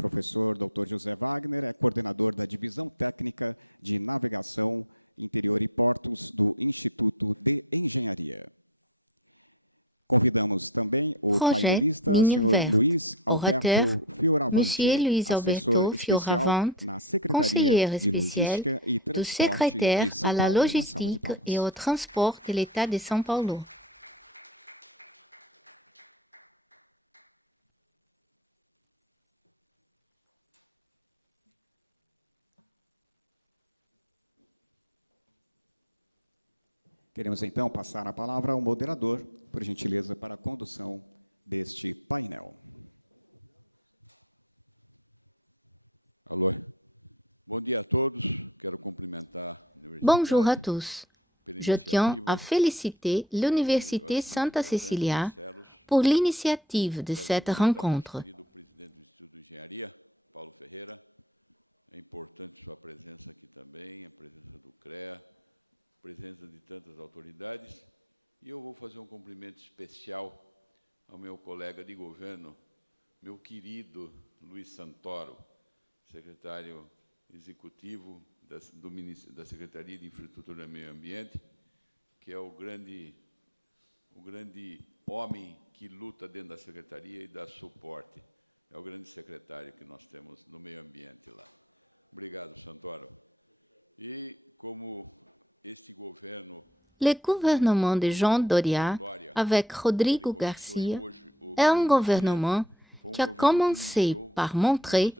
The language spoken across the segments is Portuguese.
Professor Dr. José Wagner é coordenador da Divisão Técnica de Navegação, Interior e Portos do Instituto de Engenharia. Convidamos também o painelista, senhor Luiz Alberto Fioravante, assessor especial na Secretaria de Logística e du Transporte secrétaire de São à la Paulo. Uma salva de logistique palmas. et au transport de l'État de São Paulo. Queremos, então, passar a palavra ao moderador, por gentileza, para a condução deste painel. Alô. Bom dia a todos. Quero cumprimentar a Universidade. Bonjour à tous. Je tiens à féliciter l'Université Santa Cecília pour l'initiative de cette rencontre. Querido presidente do Instituto de Engenharia, Paulo Ferreira, é importante sua presença aqui também, a presença do CREA, a presença de tantas autoridades. E eu vou fazer um cumprimento especial ao meu colega de governo, meu querido Luiz Santoro, secretário executivo da Secretaria de Infraestrutura e Meio Ambiente, que é o grande homem que luta dentro da Secretaria e dá suporte. É o grande secretário que nós temos no meio ambiente lá. Obrigado, Santoro. E como este governo... Le gouvernement de Jean Doria, avec Rodrigo Garcia, est un gouvernement qui a commencé par montrer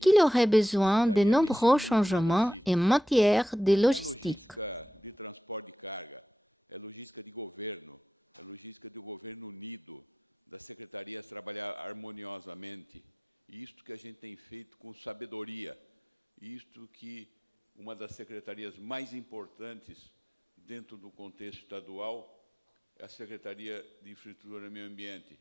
qu'il aurait besoin de nombreux changements en matière de logistique. Logística de transporte de carga, é logística de governo, é logística do governo unido, das secretarias trabalhar harmoniosamente. E isto que a gente tem feito com sabedoria, isto que uma das secretarias mais importantes dentro do contexto estadual é a Secretaria de Infraestrutura e Meio Ambiente,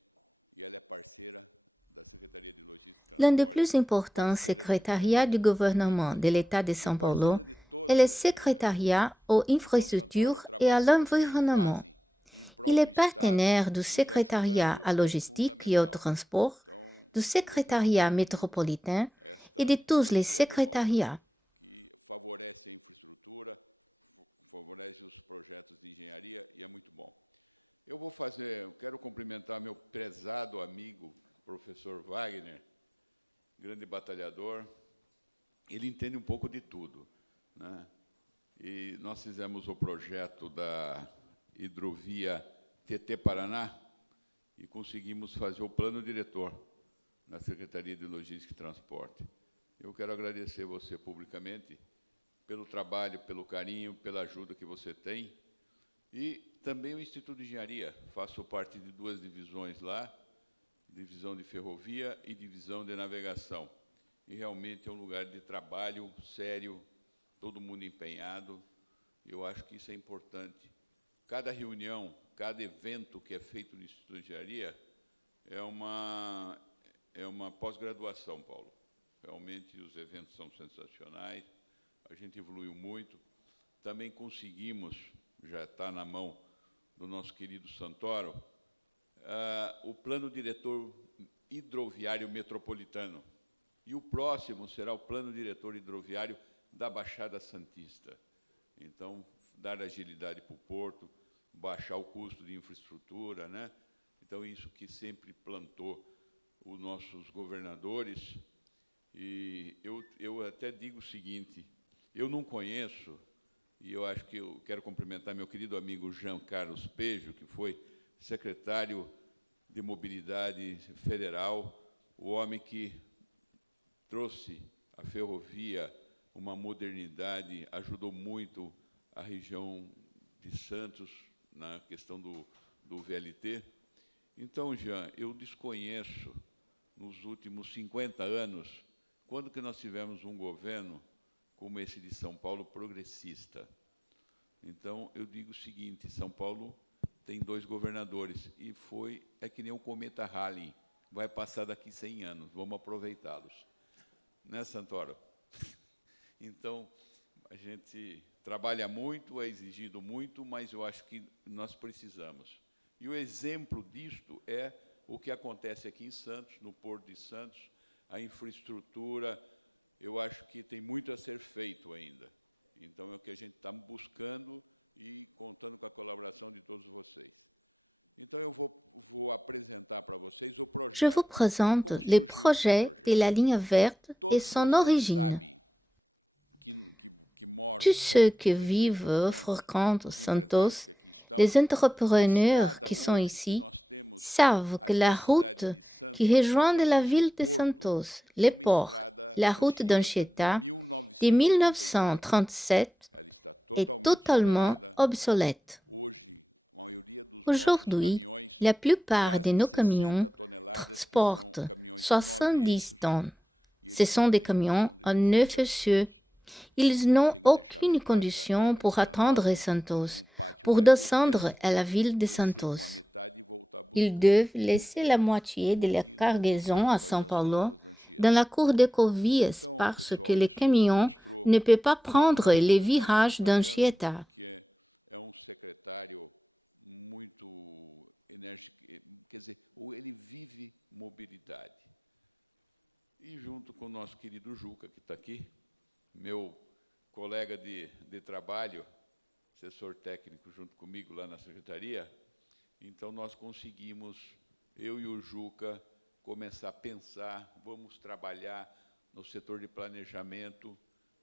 e ela é parceira da Secretaria de Logística e L'un des Transporte. plus importants secrétariats du gouvernement de l'État de São Paulo est le secrétariat aux infrastructures et à l'environnement. Il est partenaire du secrétariat à logistique et au transport, du secrétariat métropolitain et de tous les secrétariats. Que favorece a infraestrutura, favorece os projetos de engenharia e é muito bom. Eu quero cumprimentar meu prezado amigo, professor Wagner, grande batalhador. Ele entende um pouco de tudo, né? E nós fizemos o projeto da hidrovia TT-Paraná e conseguimos fazer o plano diretor na Secretaria de Logística e Transporte. Eu quero agradecer você publicamente pelo trabalho, pelo carinho, pela ajuda que você tem. E também o Instituto de Engenharia. Faço parte de duas divisões lá, divisão de ferrovia e divisão de navegação. E realmente é um lugar de trabalho sério, todo mundo empenhado. Eu acho que isso é importante. Cada reunião, cada evento que é feito no Instituto de Engenharia é uma pós-graduação, Paulo. Realmente os eventos são sensacionais, a gente evoluiu muito. Também conseguimos, já está na mão do nosso querido Santoro, o plano diretor hidroviário metropolitano. E o próximo será o plano diretor hidroviário da Baixada Santista. Então, dar agilidade para o porto, baixar o custo de infraestrutura, né? Então, isso que sempre plantou os nossos governadores. E eu até digo o seguinte, eu não conheço, e eu acho que eu quero cumprimentar meu querido amigo Jean Carlos Pejo, que foi secretário de Mobilidade Federal, o homem que trouxe a ferrovia uma modernidade, ajudou muito a região de Santos na questão do VLT. Então, Jean, eu desconheço, nos últimos 50 anos, quando que nós tivemos um governo como esse de São Paulo progressista. Então, eu digo o seguinte, São Paulo tem 2 governadores, e é que nem o cometa Halley, vai passar daqui 100 anos, vamos aproveitá-los. Né, Santoro? Então, a gente trabalha muito, é exigido muito, mas eu acho que nós precisamos. E o exemplo disto é o que acontece aqui em Santos, no Porto de Santos, a infraestrutura, eu acho que tem muito a ser feito ainda. Então, é o que a gente está buscando e contando com a colaboração de todos vocês. Então, eu vou apresentar para vocês o projeto. Je vous présente Como les surgiu esse projets de la ligne verte et Todos son vocês origine. sabem que moram, Tous ceux qui frequentam vivent, Santos, fréquentent os empresários Santos, que aqui estão, les entrepreneurs estrada qui sont hoje ici, que nós temos savent que até la a route cidade de Santos, qui rejoint até de la atingir ville o de porto, Santos, é les uma ports, estrada la route Anchieta d'Anchieta de de 1937. 1937 Ela está est totalement superada. obsolète. Hoje, a maioria dos Aujourd'hui, nossos caminhões la plupart de trazem nos 60 camions toneladas, que são transportent caminhões de 70 9 eixos, tonnes. e eles Ce não sont des têm camions condição de en descer 9 essieux. Ils n'ont Tem que deixar aucune metade da condition carga pour no atteindre Planalto, Santos, num pátio pour da descendre Ecovias, à la ville de descer com a Santos. metade e voltar a buscar. Ils doivent laisser la moitié de la Porque não cargaison consegue à fazer São as Paulo curvas da Anchieta. dans la cour de Covias Então, parce pessoal, que les isso camions mostrou ne peuvent pas para o prendre nosso les secretário virages Santaniano, d'Anchieta. que é secretário muito enérgico, quer dizer, ele vive mobilidade. E junto com o nosso querido Juca, que está aqui, meu colega de trabalho, assessor técnico junto comigo lá na secretaria, então nós conseguimos, eu e o Juca, começar a pensar, vamos trabalhar no setor de planejamento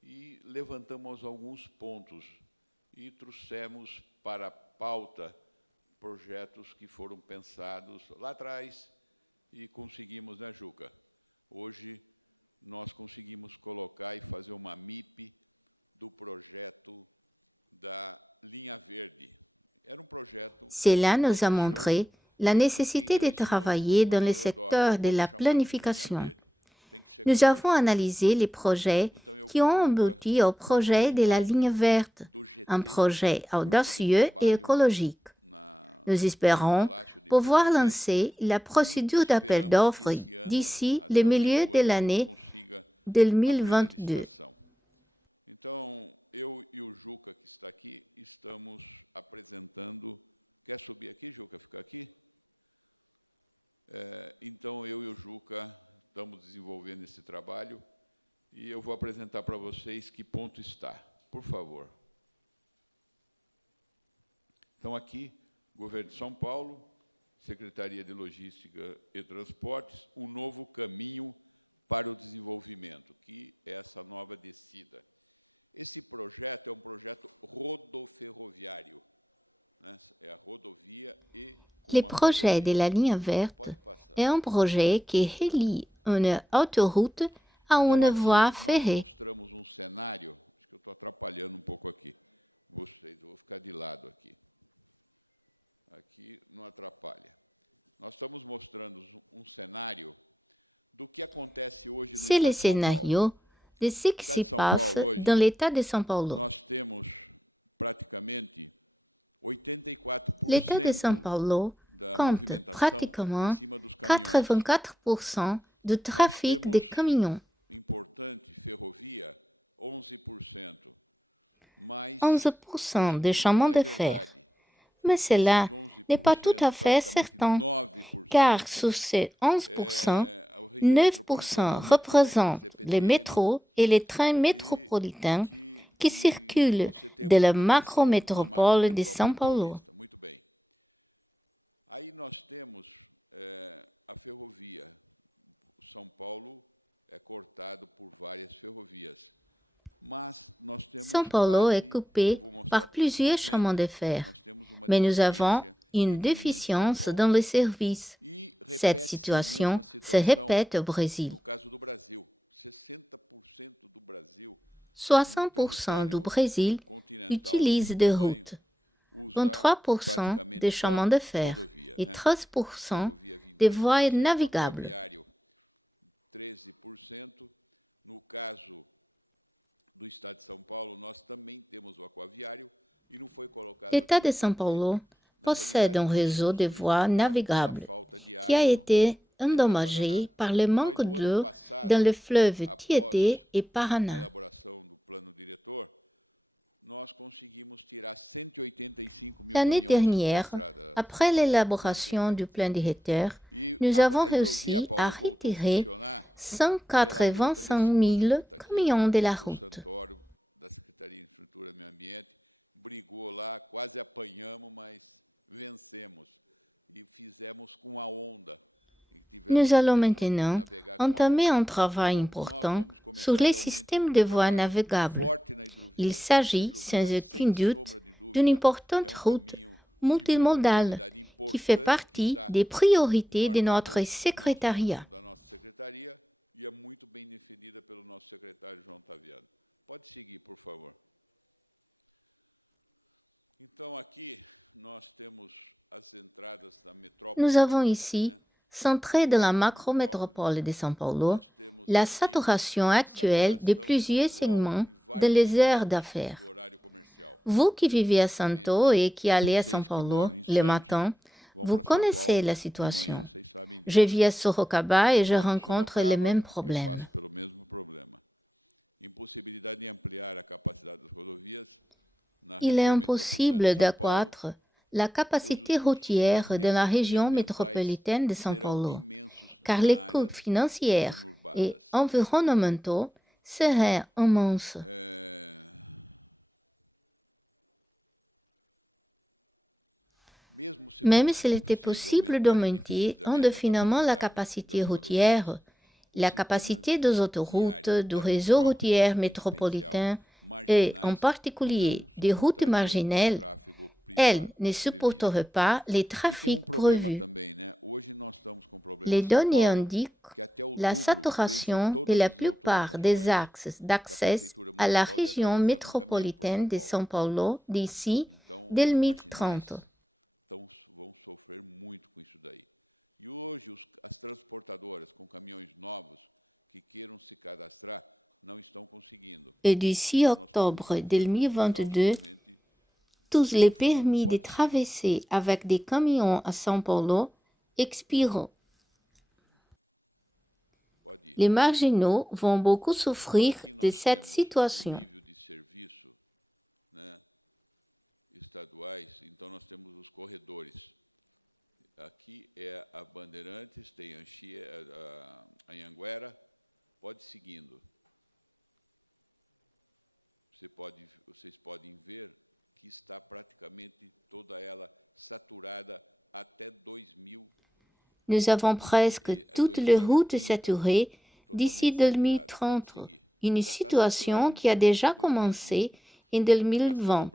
e levantamos alguns pontos e trouxemos para a pauta projetos que foram pensados lá atrás e conseguimos, né, Juca? Hoje nós conseguimos colocar e fazer uma MIP do projeto da linha verde. Era projeto. Cela nous a montré la nécessité de travailler dans le secteur de la planification. Nous avons analysé les projets qui ont abouti au projet de la ligne verte, un projet audacieux et écologique. Nous espérons pouvoir lancer la procédure d'appel d'offres d'ici le milieu de l'année 2022. Então, eu e o Juca, que está aqui, estamos apresentando... Quer subir aqui, Juca, ficar aqui? Então, eu e o Juca estamos desenvolvendo esse trabalho e eu vou apresentar para vocês que ponto está. Por favor. Então, aqui, Governo de São Paulo, Secretaria de Logística e Transportes, um novo caminho para o desenvolvimento, que é essa nova descida. Esse projeto é um projeto rodoferroviário, né? É a rodovia e... Le projet de la ligne verte est un projet qui relie une autoroute à une voie ferrée. Nós mostramos um cenário, acho que eu estou atrapalhando um pouco aqui, vocês, eu vou ficar de lado aqui. Aqui não atrapalha. Nós estamos mostrando um cenário do que acontece hoje no C'est estado le de São scénario Paulo. de ce qui se São passe Paulo hoje, dans l'État de São Paulo. Nós temos praticamente 84% L'État de São Paulo da compte movimentação pratiquement em cima dos caminhões. 84% du trafic temos de camions. Importante ferrovia, 11%. Mas 11% de isso chemin não é de fer. verdade. Mais cela Esses n'est pas tout à fait 11%, certain, praticamente 9%, car sur ces 11%, a região 9% metropolitana, représentent metrô, les métros et les trains métropolitains qui circulent você de tem la movimentação macrométropole na de São macrometrópole Paulo. paulista. Muito bem. Aí nós temos a ferrovia. São Paulo é cortado por várias ferrovias. Mas nós temos São Paulo quase, est coupé eu vou mostrar par plusieurs na frente, chemins de fer, nós temos uma mais nous avons deficiência une no atendimento de São déficience Paulo. dans les services. E Cette repete-se a situation mesma se situação répète au Brésil. no caso do Brasil. 60% do Brasil 60% du Brésil continental utilise desse des tamanho routes, usa 23% praticamente des só chemins de fer rodovia, et né? 13% Ferrovia, des voies 23%, navigables. aquaviário, 13%. No caso do Estado de São Paulo, nós também temos o aquaviário e não foi colocado L'État aqui de São porque, Paulo na possède un realidade, nós réseau fomos de voies prejudicados pela navigables falta de qui a água no été Tietê, endommagé Paraná. par le manque Mas o ano d'eau passado, dans le fleuve após Tietê et a Paraná. elaboração do plano diretor, L'année dernière, après l'élaboration du plan directeur, nous avons réussi à retirer 185 000 camions de la route. Da Secretaria de Infraestrutura e Meio Ambiente, brigou lá, quase apanhamos, mas vencemos e fizemos com a onda. Nous allons maintenant entamer un travail important sur les systèmes de voies navigables. Il s'agit, sans aucun doute, d'une importante route multimodale qui fait partie des priorités de notre secrétariat. E é muito bem definida pelo nosso secretário João Taviano. Pode seguir, por favor. Então, aqui nós temos as entradas da metrópole. Nous avons ici, centré de la macrométropole de São Paulo, la saturation actuelle de plusieurs segments de les aires d'affaires. Vous qui vivez à Santo et qui allez à São Paulo le matin, vous connaissez la situation. Je vis à Sorocaba et je rencontre les mêmes problèmes. Il est impossible d'accroître la capacité routière de la région métropolitaine de São Paulo, car les coûts financiers et environnementaux seraient immenses. Même s'il était possible d'augmenter indéfiniment la capacité routière, la capacité des autoroutes, du réseau routier métropolitain et en particulier des routes marginales, elles ne supporteraient pas les trafics prévus. Les données indiquent la saturation de la plupart des axes d'accès à la région métropolitaine de São Paulo d'ici 2030. Então, vão sofrer muito com isso daí. E hoje, as transportadoras com caminhões novos que queiram se cadastrar não estão conseguindo. Et d'ici octobre 2022, tous les permis de traverser avec des camions à São Paulo expireront. Les marginaux vont beaucoup souffrir de cette situation. Estaduais, então nós temos os corredores. Aqui é a Bandeirantes, tem a Anhanguera, pode ir seguindo. Vocês podem ver que está praticamente toda ela saturada até 2000. Nous avons presque toutes les routes saturées d'ici 2030, une situation qui a déjà commencé en 2020.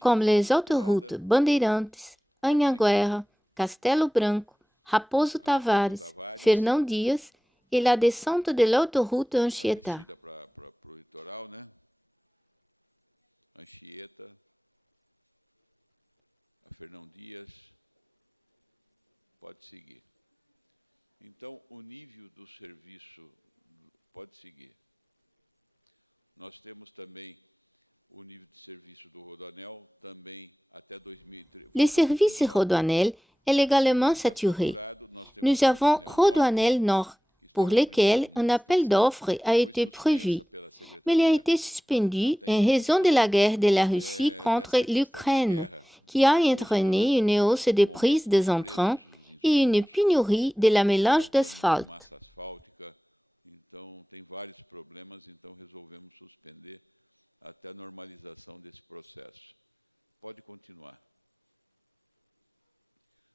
Comme les autoroutes Bandeirantes, Anhanguera, Castelo Branco, Raposo Tavares, Fernão Dias et la descente de l'autoroute Anchieta. Para o litoral, né? Anchieta, a Fernão Dias, pode seguir. Então, o nível do serviço pode seguir. Nós temos também o nível de serviço do Rodoanel também até 2030. Les services Rodoanel est légalement saturé. Nous avons Rodoanel Nord, pour lesquels un appel d'offres a été prévu, mais il a été suspendu en raison de la guerre de la Russie contre l'Ukraine, qui a entraîné une hausse des prix des entrants et une pénurie de la mélange d'asphalte. Então, tem vários problemas, então resolvemos suspender até a normalização desse processo. Pode continuar.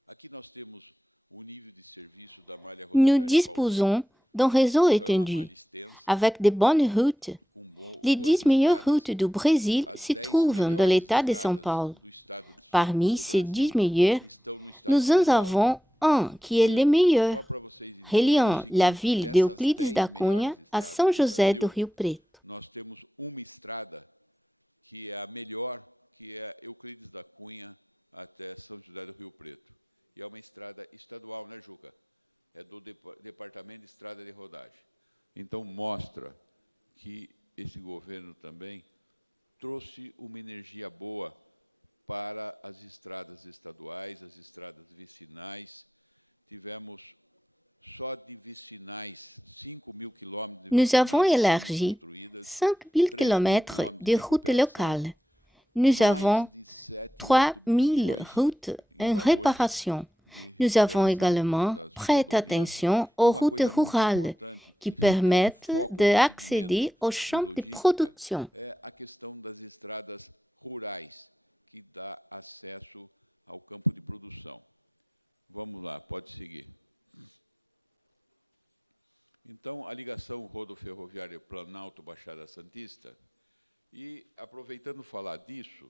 Aqui nós temos o nível de serviço da malha rodoviária. Nous disposons d'un réseau étendu, avec de bonnes routes. Les 10 meilleures routes du Brésil se trouvent dans l'État de São Paulo. Parmi ces 10 meilleures, nous en avons un qui est le meilleur, reliant la ville de Euclides da Cunha à São José do Rio Preto. Nós temos uma estrada que é a melhor, que é Euclides da Cunha até São José do Rio Preto. E é uma estrada estadual, né, Juca? É do Departamento de Estrada de Rodagem. Então, mostra que esse governo também trouxe uma energia boa para as estradas estaduais, as estradas vicinais. Tivemos só de vicinais 5.000 quilômetros. Nous avons élargi 5 000 kilomètres de routes locales. Nous avons 3000 routes en réparation. Nous avons également prêté attention aux routes rurales qui permettent d'accéder aux champs de production. É a questão das estradas rurais, que dá acesso ao campo de produção. Vamos lá, pode seguir. Então, a ligação rodoferroviária Planalto-Baixada Santista, e aproveitando falar disso,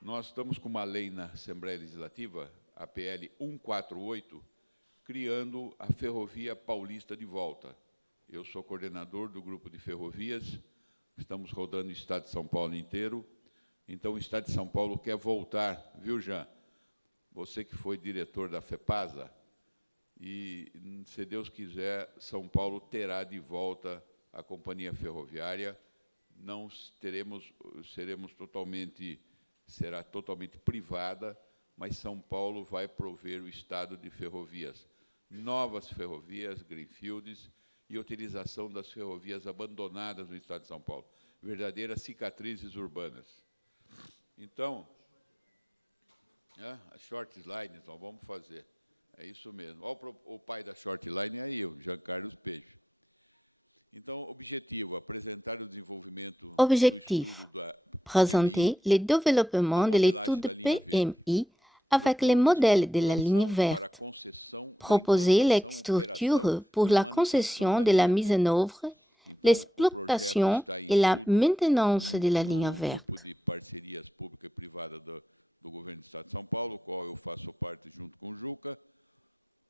nós estamos com uma lei na Assembleia Legislativa, a PL 148, criando a Ferrovia Paulista de volta. Eu sou coordenador do grupo de ferrovias, estamos rodando o Estado de São Paulo inteiro, então o Estado de São Paulo quer voltar, viu, Jean? Você que foi diretor da FEPASA, e, se Deus quiser, São Paulo terá de volta a companhia ferroviária, não será totalmente privada, mas São Paulo vai prover o estado de ferrovias, novas ferrovias, greenfields, e utilização das ferrovias abandonadas no estado de São Paulo, verdadeiras cicatrizes urbanas. Então, a short line, então, vamos fazer. É isso mesmo. Olha o pai da short line aí, o Jean Carlos Peixe. Então, objetivo, apresentar o desenvolvimento Objectif, présenter le développement de l'étude PMI avec les modèles de la ligne verte, proposer les structures pour la concession de la mise en œuvre, l'exploitation et la maintenance de la ligne verte. Grupo de parcerias pública e privada do governo do Estado de São Paulo, o qual eu faço parte junto com o Juca,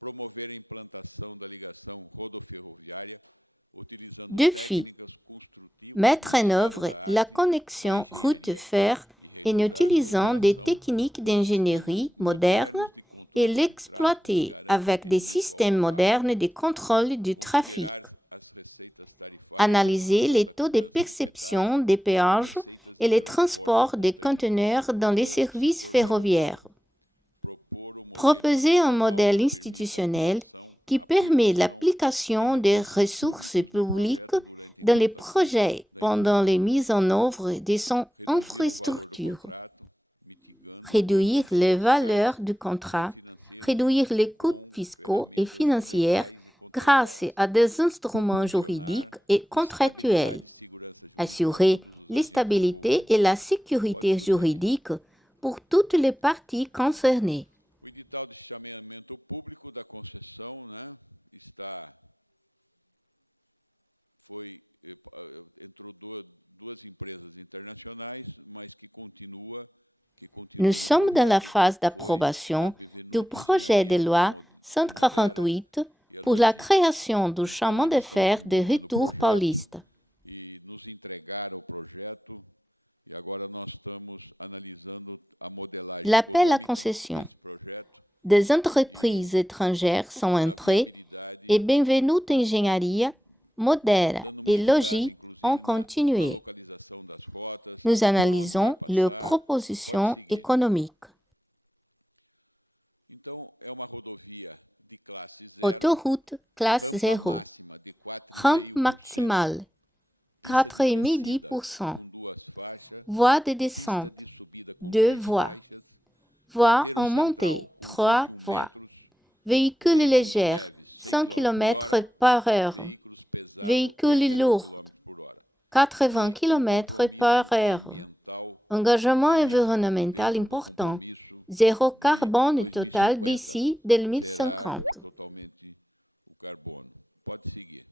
promover a implantação da ligação rodoferroviária, utilizando técnicas construtivas, mettre en œuvre la connexion route-fer en utilisant des techniques d'ingénierie modernes et l'exploiter avec des systèmes modernes de contrôle du trafic. Analyser les taux de perception des péages et les transports des conteneurs dans les services ferroviaires. Proposer un modèle institutionnel qui permet l'application des ressources publiques dans les projets pendant les mises en œuvre de son infrastructure. Réduire les valeurs du contrat, réduire les coûts fiscaux et financiers grâce à des instruments juridiques et contractuels. Assurer la stabilité et la sécurité juridique por toutes les parties concernées. O edital de chamamento público da concessão, né, entrou duas empresas internacionais, mas que continua. Nous sommes dans la phase d'approbation du projet de loi 148 pour la création du chemin de fer de retour paulista. E nos entregaram o projeto. E agora nós estamos analisando a modelagem L'appel à concession des entreprises étrangères sont entrées et Benvenuto Engenharia, Modera et Logis ont continué. Nous analysons leurs propositions économiques. Então, é uma rodovia de classe 0, autoroute classe 0, rampe maximale 4,5%, voie de descente 2 voies, voie en montée 3 voies, véhicules légers 100 km par heure, véhicules lourds 80 km par heure, engagement environnemental important, zéro carbone total d'ici 2050. Totalmente o carbono. Pode seguir.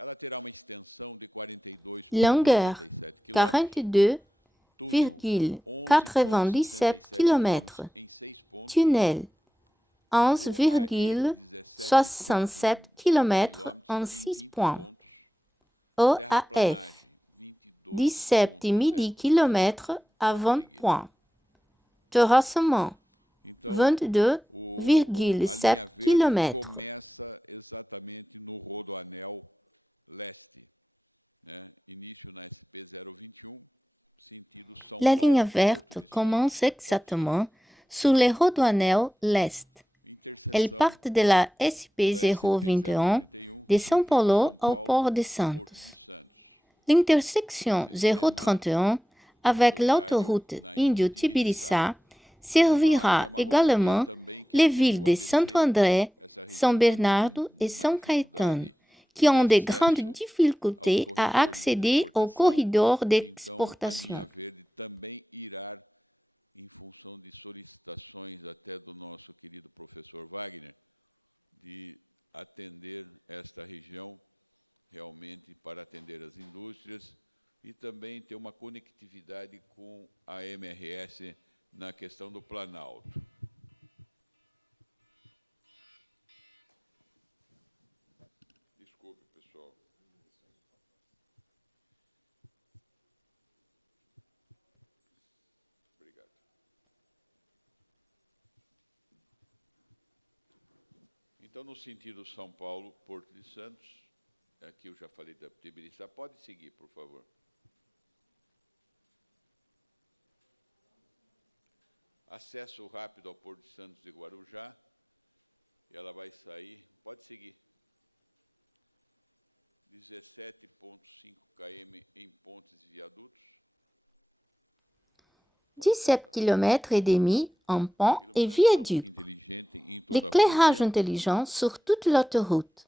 Ela terá uma extensão de 42,97 longueur 42,97 km, tunnel 11,67 km en 6 points, OAF 17,5 km à 20 points, terrassement 22,7 km. Começa exatamente no Rodoanel Leste, né? Início na SP 021, sentido São La Paulo. ligne verte commence exactement sur le Rodoanel l'Est. Elle part de la SP 021 de São Paulo au port de Santos. L'intersection 031 avec l'autoroute Indio-Tibiriçá servira également les villes de Santo André, São Bernardo et São Caetano, qui ont de grandes difficultés à accéder au corridor d'exportation. Também irá, em função de solicitações até do nosso querido professor Wagner, de atender esta região realmente para atender as indústrias e também ter uma conectividade com a MRS na questão do Planalto. Desculpe, pessoal. Obrigado. Então, no sentido São Paulo, Porto de Santos, aqui eu já falei da Tibiriçá, pode seguir, por favor. Acesso rápido ao Porto de Santos e Guarujá, e ela vai sair, pode seguir, 17,5 km em pontes e viadutos. 17 km et demi en pont et viaducs. L'éclairage intelligent sur toute l'autoroute.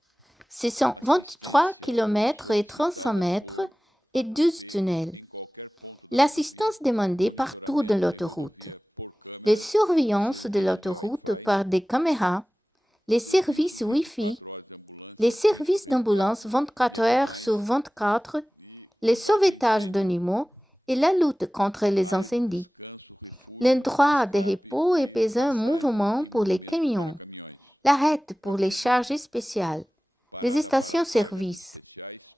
Ce sont 23 km et 300 mètres et 12 tunnels. L'assistance demandée partout dans l'autoroute. Les surveillances de l'autoroute par des caméras, les services Wi-Fi, les services d'ambulance 24 heures sur 24, les sauvetages d'animaux et la lutte contre les incendies. L'endroit de repos et pesant mouvement pour les camions. L'arrêt pour les charges spéciales. Les stations-service.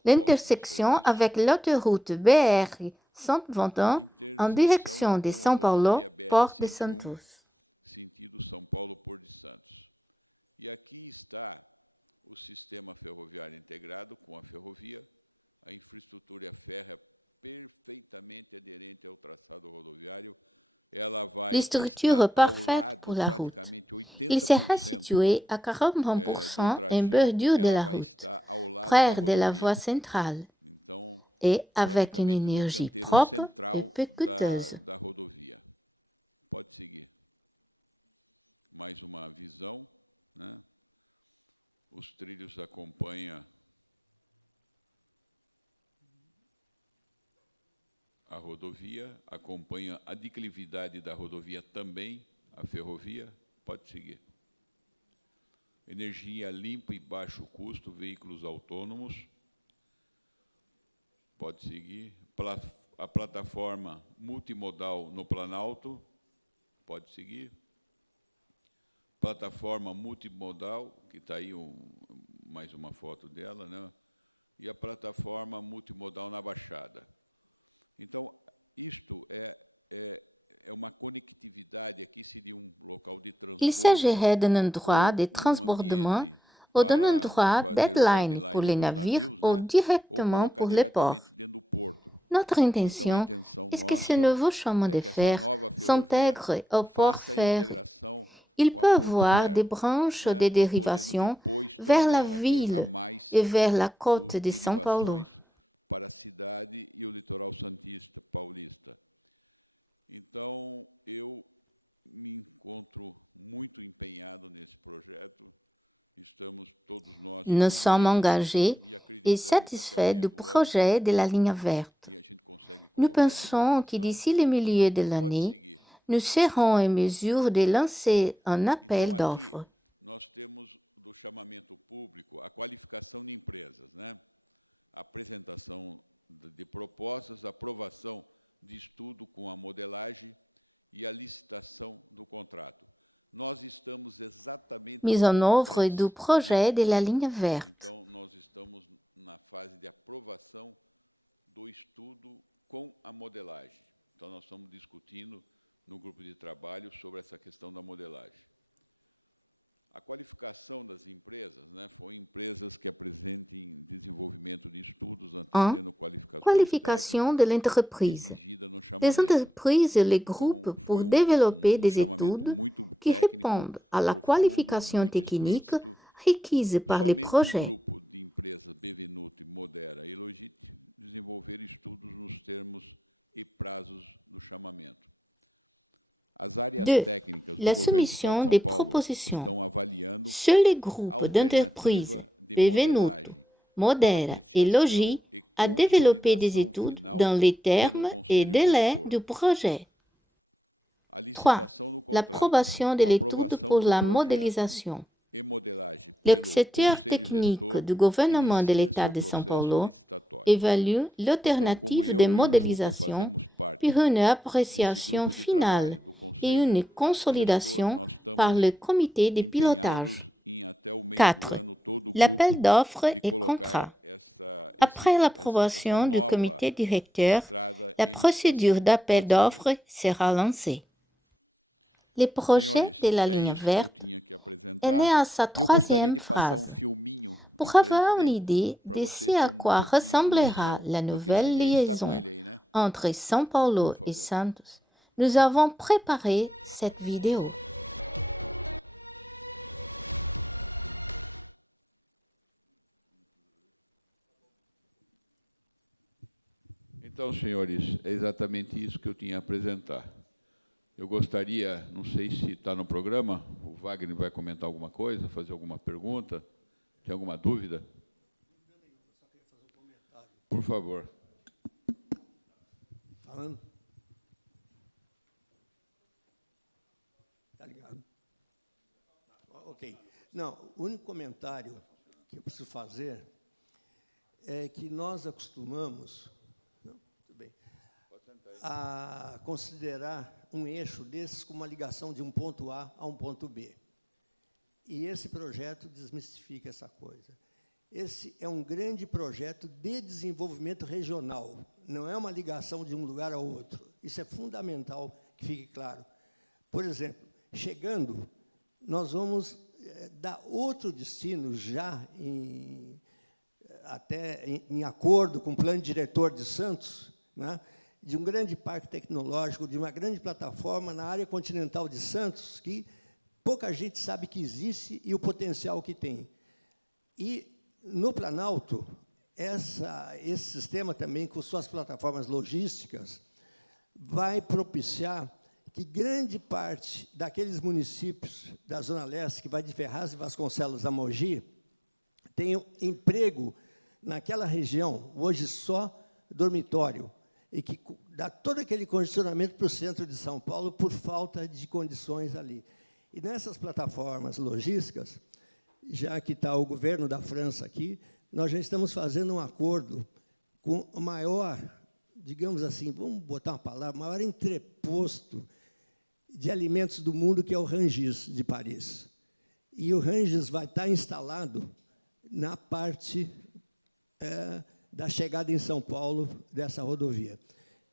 L'intersection avec l'autoroute BR 121 en direction de São Paulo, Porto de Santos. Sentido São Paulo, Porto de Santos. E aqui está o sistema ferroviário integrado com a ferrovia, a infraestrutura férrea perfeitamente aderente ao traçado rodoviário. Les structures parfaites pour la route. Il sera situé à 40% en bordure de la route, près de la voie centrale, et avec une énergie propre et peu coûteuse. Da rodovia. Pode seguir. Mais uma visão, né? Os trilhos acompanham a rodovia, acompanha a declividade da rodovia também, a ferrovia, pode seguir. Energia limpa e baixo custo, veículos autônomos, pode seguir. A plataforma multimodal no Planalto, pode seguir. Plataforma multimodal, que está aí mais uma foto dela, né? E a plataforma multimodal na Baixada. Então, isto é uma conectividade, aqui seria local de transporte. Il s'agirait d'un endroit de transbordement ou d'un endroit deadline pour les navires ou directement pour les ports. Notre intention est que ce nouveau chemin de fer s'intègre au port ferry. Il peut avoir des branches de dérivation vers la ville et vers la côte de São Paulo. Para a cidade e o litoral santista, paulista. Então, eu me encontro muito empenhado nesse projeto. Estamos todos nós. Nous sommes engagés et satisfaits du projet de la ligne verte. Nous pensons que d'ici le milieu de l'année, nous serons en mesure de lancer un appel d'offres. Nós temos do chamamento público a qualificação de empresas, né? Apresentação de propostas, aprovação de estudo com a modelagem e a licitação do contrato. Nós estamos exatamente mise en œuvre du projet de la ligne verte. Então, nós estamos na fase de aprovação do estudo com a modelagem. Então, nós estamos discutindo no grupo de trabalho sobre essa questão da modelagem. A qualificação das empresas, né, foi empresas que apresentem desenvolvimento de estudos atendendo qualification de l'entreprise. Les entreprises et les groupes pour développer des études qui répondent à la qualification technique requise par les projets. Grupo de empresas Bevenuto, Modera e desenvolver estudos nos termos e prazos do chamamento. As áreas técnicas do la governo do Estado soumission de des São Paulo propositions estão avaliando sur les groupes d'entreprises Bevenuto, Modera et Logis à développer des études dans les termes et délais du projet. 3. L'approbation de l'étude pour la modélisation. Le secteur technique du gouvernement de l'État de São Paulo évalue l'alternative de modélisation pour une appréciation finale et une consolidation par le comité de pilotage. 4. L'appel d'offres et contrat. Après l'approbation du comité directeur, la procédure d'appel d'offres sera lancée. Le projet de la ligne verte est né à sa troisième phase. Pour avoir l'idée de ce à quoi ressemblera la nouvelle liaison entre São Paulo et Santos, nous avons préparé cette vidéo. Então, senhores, é exatamente isso que eu tinha a apresentar. Eu gostaria, não sei se está no programa, o Wagner vai comentar alguma coisa, fazer alguma pergunta, tem alguma dúvida? Por favor. Falando? Tá ligado? Ok. Não, o único comentário que eu preciso fazer é que nós acostumamos a considerar um eixo desses como uma ligação de um ponto A a um ponto B. E esse projeto desmistifica essa coisa. Esse é um grande projeto de desenvolvimento regional, não é uma ligação de um lugar a outro. Isso é fundamental que fique claro. Por exemplo, chegando, nós vamos dar outro destino já até em acordo com o plano diretor de Santos, né, de um grande parque tecnológico, de uma grande plataforma na área continental de Santos, que pouca gente sabe que existe e o potencial que tem. E, no Planalto, esse sistema também, com suas plataformas logísticas, vai propiciar que grande parte daqueles municípios da Zona Leste, que vai de Ferraz e Vasconcelos a Mogi, tenham emprego naquela região, hoje só dormitório, e que dá todo aquele congestionamento para o centro de São Paulo por falta de condições ali. E nessas plataformas logísticas, já que está o governo da França aqui, nós já estamos fazendo um acordo com o maior, digamos assim, vamos botar uma palavra, maior entreposto de alimentos do mundo, que é o Rungis, de Paris. E o Rungis vai estar instalado na parte da chegada em São Paulo dessa rodovia.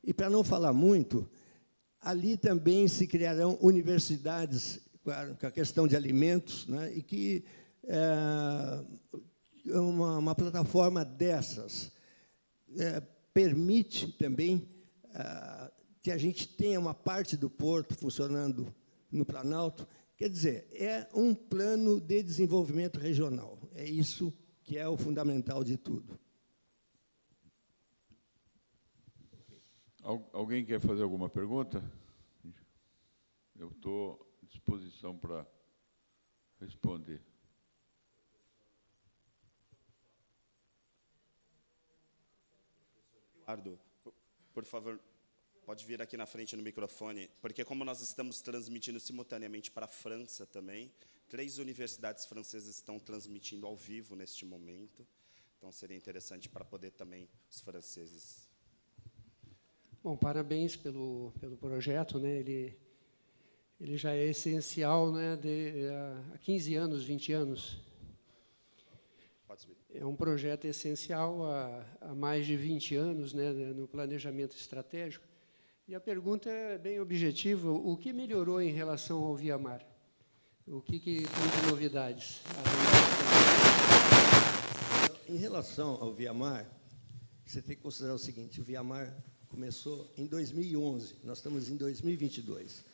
E, para não falar muito, ali também se criarão universidades com a questão de alimentos, né, e que uma plataforma dessas permite também que a gente tenha uma parte do porto funcionando no Planalto. Quer dizer, é um plano de desenvolvimento regional. É isso que é o fundamental de tudo. Alguém quer fazer alguma pergunta? Eu estou à disposição para responder. Eduardo, por favor, pode vir aqui na frente no microfone, porque como nós estamos transmitindo simultaneamente para a França também, 3 universidades francesas estão transmitindo ao vivo neste momento, então seria interessante para poder também os franceses. Bom, parabéns pelo projeto, né? Ele já é essencial, né? Há 15 anos, 20 anos. Pode subir. É um projeto essencial há mais de 20 anos, né? No planejamento estratégico. E a pergunta é bem objetiva: o que melhorou em relação ao Viamar? O que tem de novidades? Em relação ao Viamar, você tem que considerar o seguinte: o Viamar começou em 2011, nós estamos em 2022.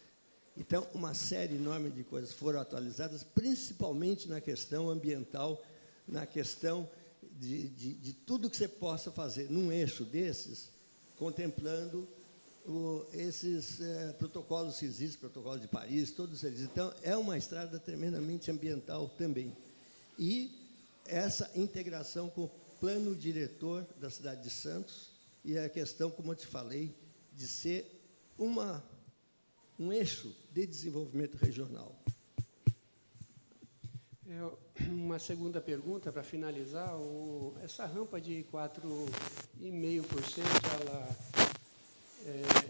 Então, uma série enorme de coisas foram atualizadas, principalmente na questão ambiental, na questão de tudo que você possa fazer num eixo desses, contemplando esses protocolos que existem, protocolo de Paris, todos eles. Então, é uma estrada tremendamente ambiental também. E essa integração com o plano diretor da cidade de Santos e a questão, como eu te falei, de ser um eixo de desenvolvimento regional. Uma segunda pergunta, para finalizar. Essa rampa de 4,5%, ela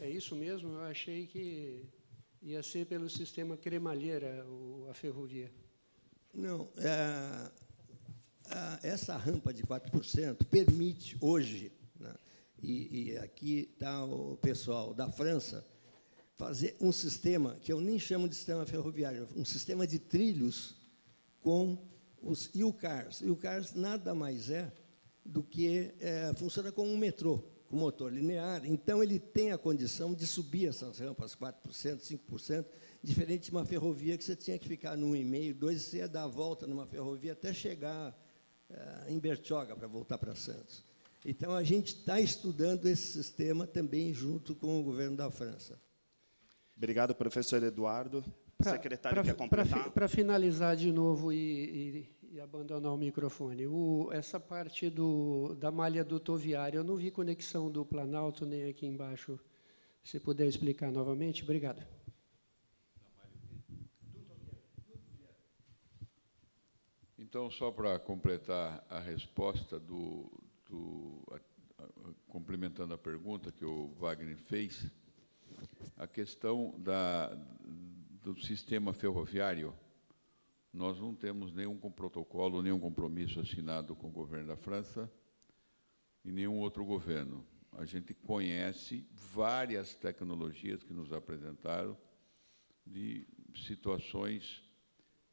é isso mesmo? Eu achei que ia ser pelo sistema cremalheira, a ferrovia. Não, essa rampa de 4% permite hoje, né, e aqui está o pessoal da França, fazer um sistema, que eu nem chamo de sistema ferroviário, um sistema de trilhos com os U-Cars. U-Cars nada mais é do que funciona como um metrô, com motor linear. Então, ele tem a condição de subir essas rampas 4%, 5%, diferente de uma ferrovia que você tinha que ficar no 1,5%, 2%, você ia dar a volta numa ferrovia até chegar em Bertioga, para voltar para Santos. Então, a gente está estudando esse sistema também junto com o governo da França. Obrigado, professor Eduardo. O secretário quer completar? Para finalizar de novo e abandonar o microfone, essa parte da malha dutoviária, eu não vi conexão do Planalto nem aqui embaixo. Se puder explicar novamente, obrigado. Então, só para completar a resposta, complementando a pergunta que o Wagner fez, a questão do sistema ferroviário, nós não temos nenhum protocolo, nenhum compromisso assinado com o governo da França e nenhum outro governo. A gente conhece várias tecnologias que nos apresentaram de situações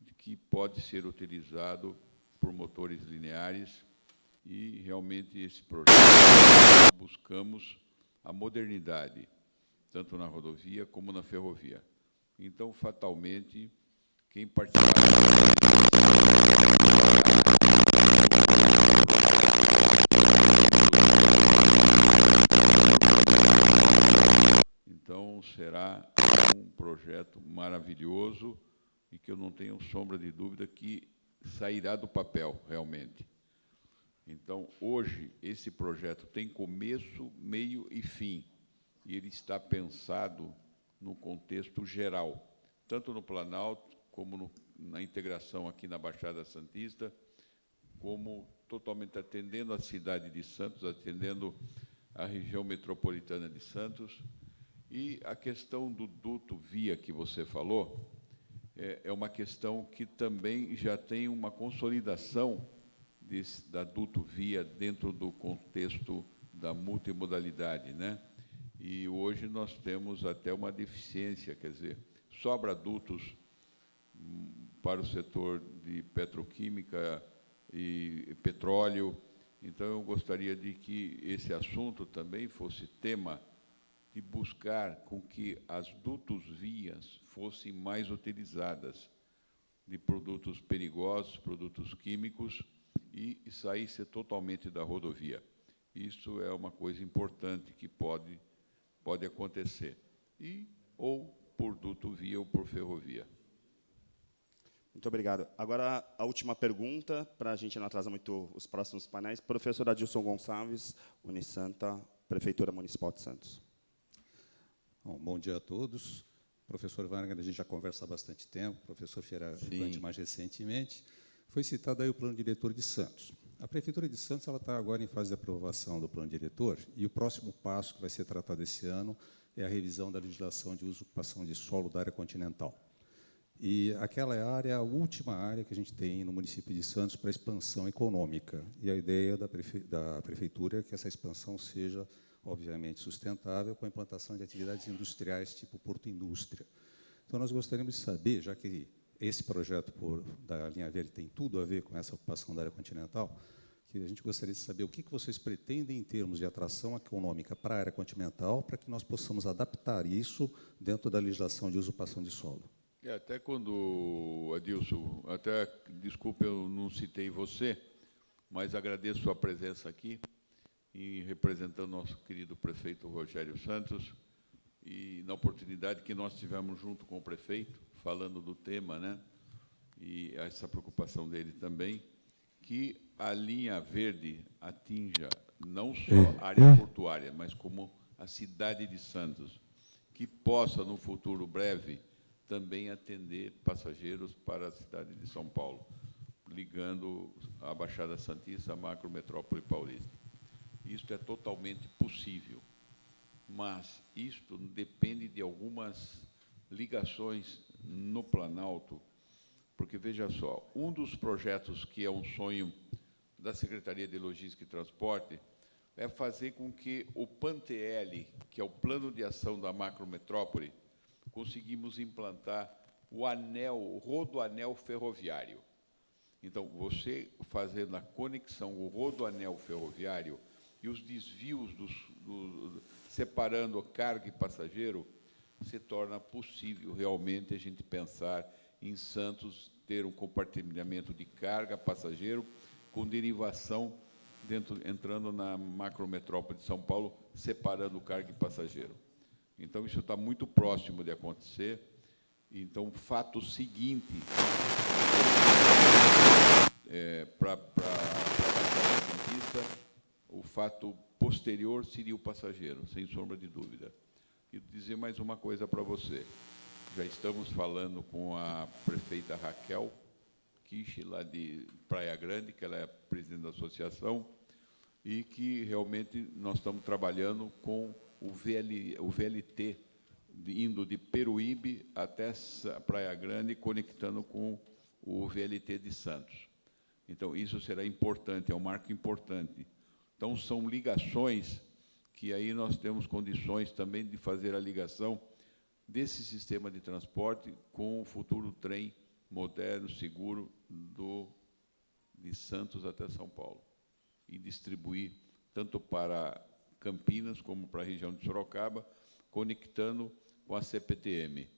de que pode ser utilizado por motores lineares e, realmente, esse projeto, buscamos a modernidade, tanto na rodovia como na ferrovia. Então, fatalmente, quem participar então será um projeto maravilhoso e que eu não tenho sombra de dúvida que sairá do papel, realmente. Então, hoje, esse projeto tem começo, meio e fim, e ele está pensado no contexto geral, tanto no Planalto, como na integração aqui na Baixada Santista, como totalmente atendendo a cidade de Santos, atendendo a região metropolitana de Santos. E a questão do duto via que você falou é uma questão que também já tem uma consolidação da duto via dentro do contexto da multimodalidade, né? E hoje nós temos até uma deficiência, quer dizer, sobra dutos para o setor de petroquímica e petróleo. Então, eu gostaria de que esse assunto também fosse tema de buscar com que as dutos vias fossem mais utilizadas de produtos perigosos, produtos químicos, e saísse totalmente da rodovia. Isso é uma coisa importante que pode acontecer, ou por duto via ou por ferrovia. Muito obrigado. Agora, a última pergunta, para a gente não atrasar muito os próximos painéis. Professor Adilson Gonçalves, Unisanta, Prefeitura Municipal de Santos. Bom dia a todos. Professor Wagner, a gente já conversa há bastante tempo, professor Fierabrandt mais recentemente. Foi citado aí o plano diretor de Santos. A Prefeitura de Santos está agora em fase de aprovação do plano diretor, e o próximo passo que vai ser tratado esse ano é a revisão da legislação de uso e ocupação de solo da área continental. E aquela área é a última área que a gente tem no município de Santos para expansão econômica. E a ideia da Prefeitura é que essa expansão seja, obviamente, sustentável, com a implantação de atividades industriais tipo Porto Indústria. Então, nós gostaríamos de saber, já que esse projeto da linha verde tem tudo a ver com essa ocupação da área continental, que a gente gostaria de saber o que vocês pretendem em termos de atração econômica para a área continental, para que nós possamos adaptar isso dentro da legislação de usurpação de solo. Até quando, Adilson, desculpa, eu não citei você, mas agradeço sua presença aqui, e representando nosso querido prefeito Rogério Santos, e na oportunidade que nós tivemos junto com o prefeito, falando do tema, né, e essa preocupação dele também, que a linha verde atinja não só a área portuária, mas como a cidade de Santos, que possa, no futuro breve, também atender passageiros para a cidade de São Paulo, ligando a Baixada Santista à macrometrópole paulista. Isto é totalmente possível, mas isto depende de algumas ligações no Planalto, porque, veja só, um dos projetos que é um sonho da Secretaria de Logística e Transporte é fazer com que o PAN-TL, que é o Plano de Ação da Macrometrópole, conseguimos implantar o rodoanel ferroviário. Então, você fazendo a conexão, o rodoanel ferroviário e os desvios separando carga e passageiro, se torna possível realmente a gente pensar em Santos ter um compartilhamento de carga, passageiro, com derivação entrando na macrometrópole de São Paulo, separando carga e passageiro. Então, isso está muito próximo de acontecer. Então, o fato seguinte, para a Baixada Santista, o fato posterior seria o passageiro, sem sombra de dúvida. E dizer mais uma coisa para você. Já estamos falando com a prefeita Raquel Kishi, lá de Praia Grande, que ela é presidente da associação, e que realmente nós estamos trabalhando com o VLT, indo de Peruíbe até Praia Grande, conectando com o VLT de Santos. Então, isso será importante, é um marco importante. Então, são ligações que aí nós temos condições também de fazer a ligação desse sistema de transporte com o futuro trem moderno, seguro, de Santos até São Paulo, e distribuir tanto para Campinas como para a região de Sorocaba, conectando com a CPTM.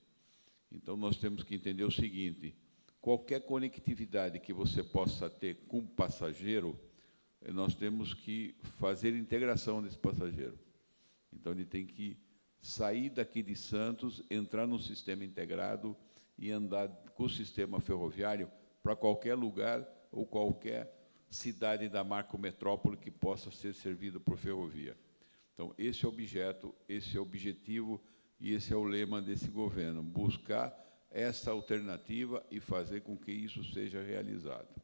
Então, nós temos que entender o seguinte: qualquer conectividade que você possa ter com passageiro, nós temos que fazer integração desse passageiro. Então, ele tem que sair daqui de Santos, entrar no sistema integrado e andar com o sistema ferroviário para qualquer lugar ou qualquer cidade da macrometrópole que possa ser servido por ferrovia. Então, esse é o objeto, esse é o objetivo e esse é o lema desse governo, buscar essa alternativa e fazer com que isso seja realizado.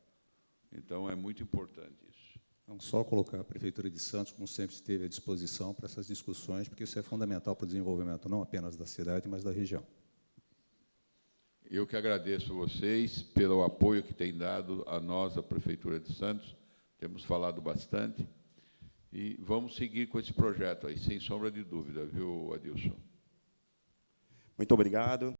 Então, é muito importante isso. Não só colocar a Prefeitura de Santos, como sempre esteve à disposição para essas discussões, porque isso é fundamental para o desenvolvimento não apenas da cidade, mas da região. Eu que agradeço vocês pelo apoio que têm dado a nós, a Prefeitura de Santos. Temos falado bastante e vamos seguir com esse projeto aí, sem sombra de dúvida, viu, Adilson? Muito obrigado.